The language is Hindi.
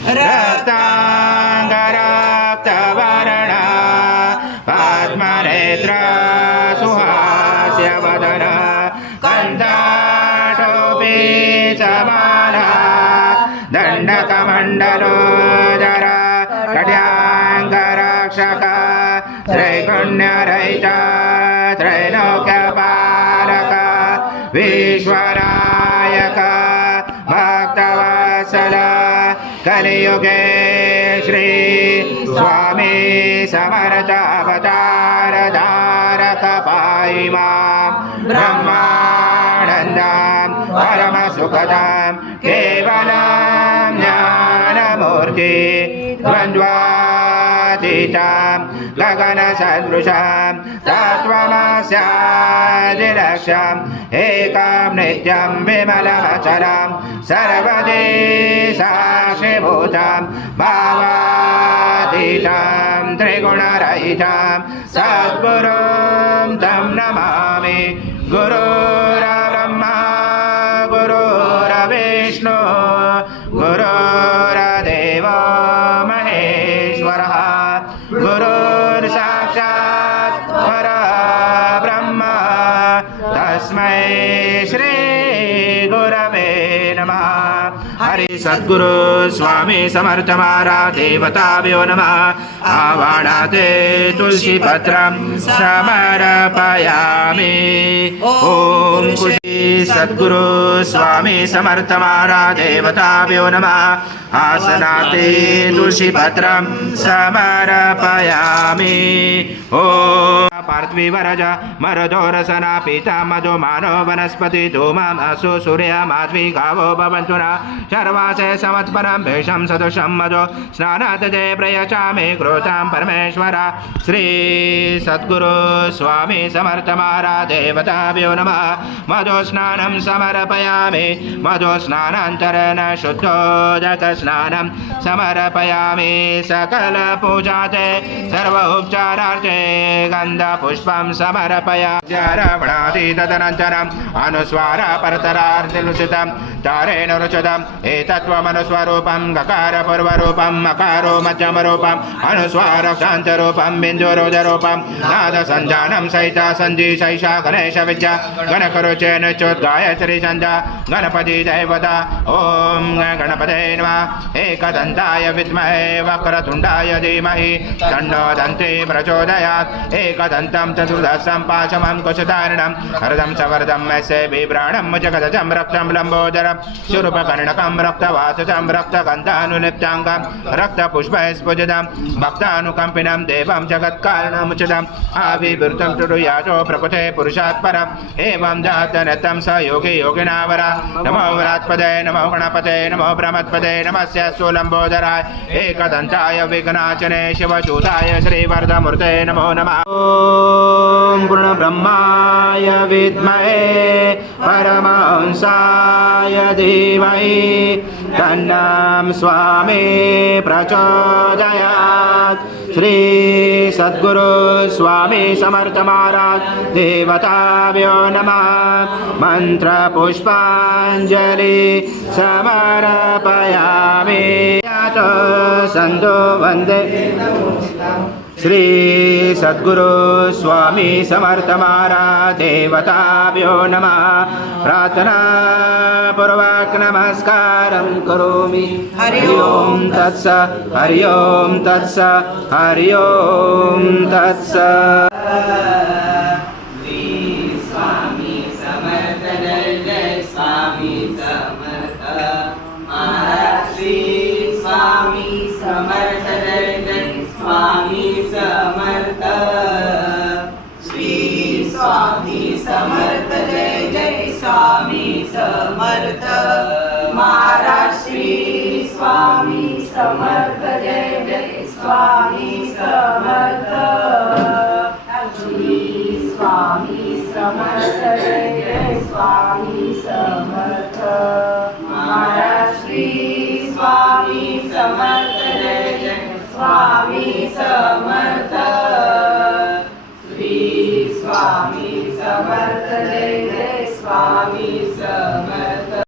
रक्ताङ्गरक्तवर्णा पद्मनेत्रा सुहास्यवदना कण्ठाटोपी समाना दण्डकमण्डलोदरा कट्याङ्गरक्षक त्रैगुण्यरहित त्रैलोक्यपालक विश्वनायक भक्तवत्सल कलियुगे श्री स्वामी समर्थ अवतार धारक पाहि मां ब्रह्मानन्दं परमसुखदं केवलं ज्ञानमूर्ति द्वन्द्वातीतं गगनसदृशं तत्त्वमस्यादिलक्ष्यम् एकं नित्यं विमलमचलं सर्वදී साक्षिभूतं भावातीतं त्रिगुणरहितं सद्गुरुं तं नमामि गुरुर्ब्रह्मा गुरुर्विष्णु गुरुर्देवो महेश्वरः गुरुर्साक्षात् परब्रह्म तस्मै श्री गुरवे नमः। हरि सद्गुरु स्वामी समर्थ महाराज देवताभ्यो नमः। आवाहनाते तुलसी पत्रं समर्पयामि। ओम सद्गुरु स्वामी समर्थ महाराज देवताभ्यो नमः। आसनाते तुलसी पत्रं समर्पयामि। ओम पार्थिवरज मरदोरसना पीता मधु मानो वनस्पति धूमं असु सूर्य माध्वी गावो भवन्तु न शर्वासे संवत्सरं भेषं सदृशं मधु स्नानात् ते प्रयचामि कृतां परमेश्वर। श्री सद्गुरु स्वामी समर्थ महाराज देवताभ्यो नमः। मधु स्नानं समर्पयामि। मधु स्नानान्तरेण शुद्धोदक स्नानं समर्पयामि। सकल पूजाते सर्व उपचारार्थे गन्ध पुष्पं समर्पयामि। रमणादि तदनन्तरम् अनुस्वार परतरार्थिलुषितं तारेण रुचितम् एतत्त्वमनुस्वरूपं गकार पूर्वरूपं मकारो मध्यमरूपं अनुस्वार शान्तरूपं बिन्दुरुदरूपं नादसञ्जानं सहिता सन्धि सैषा गणेश विद्या गणकरुचेन चोद्गायत्री छन्दा गणपति देवता। ॐ गणपते नमः। एकदन्ताय विद्महे वक्रतुण्डाय धीमहि तन्नो दन्ती प्रचोदयात्। एकदन्तं चतुर्दशं पाशमं कुशधारिणं हरदं सवर्धं यस्य बिभ्राणं जगदजं रक्तं लम्बोदरं शूर्पकर्णकं रक्तवासचं रक्तगन्धानुलिप्ताङ्गं रक्तपुष्पस्फुजितं भक्तानुकम्पिनं देवं जगत्कारणमुचितम् आविवृतं टुडुयाचो प्रकृते पुरुषात् परम् एवं जातनतं स योगी योगिनावर। नमो व्रात्पदे नमो गणपते नमो ब्रह्मत्पदे नमस्य लम्बोदराय एकदन्ताय विघ्नाचने शिवचूताय श्रीवरदमूर्ते नमो नमः। ॐ पूर्णब्रह्माय विद्महे परमहंसाय धीमहि तन्नं स्वामी प्रचोदयात्। श्री सद्गुरु स्वामी समर्थ महाराज देवताभ्यो नमः। मंत्र पुष्पांजलि समर्पयामि। संतो वंदे श्री सद्गुरु स्वामी समर्थ महाराज देवताभ्यो नमः। प्रार्थना पूर्वक नमस्कारं करोमि। हरि ओम तत्स हरि ओम तत्स हरि ओम तत्स। स्वामी समर्थ जय जय स्वामी समर्थ महाराज। श्री स्वामी समर्थ जय जय स्वामी समर्थ। श्री स्वामी समर्थ जय जय स्वामी समर्थ महाराज। श्री स्वामी समर्थ जय जय स्वामी समर्थ। श्री स्वामी समर्थ जय जय स्वामी समर्थ महाराज। श्री स्वामी समर्थ जय जय स्वामी समर्थ। श्री स्वामी समर्थ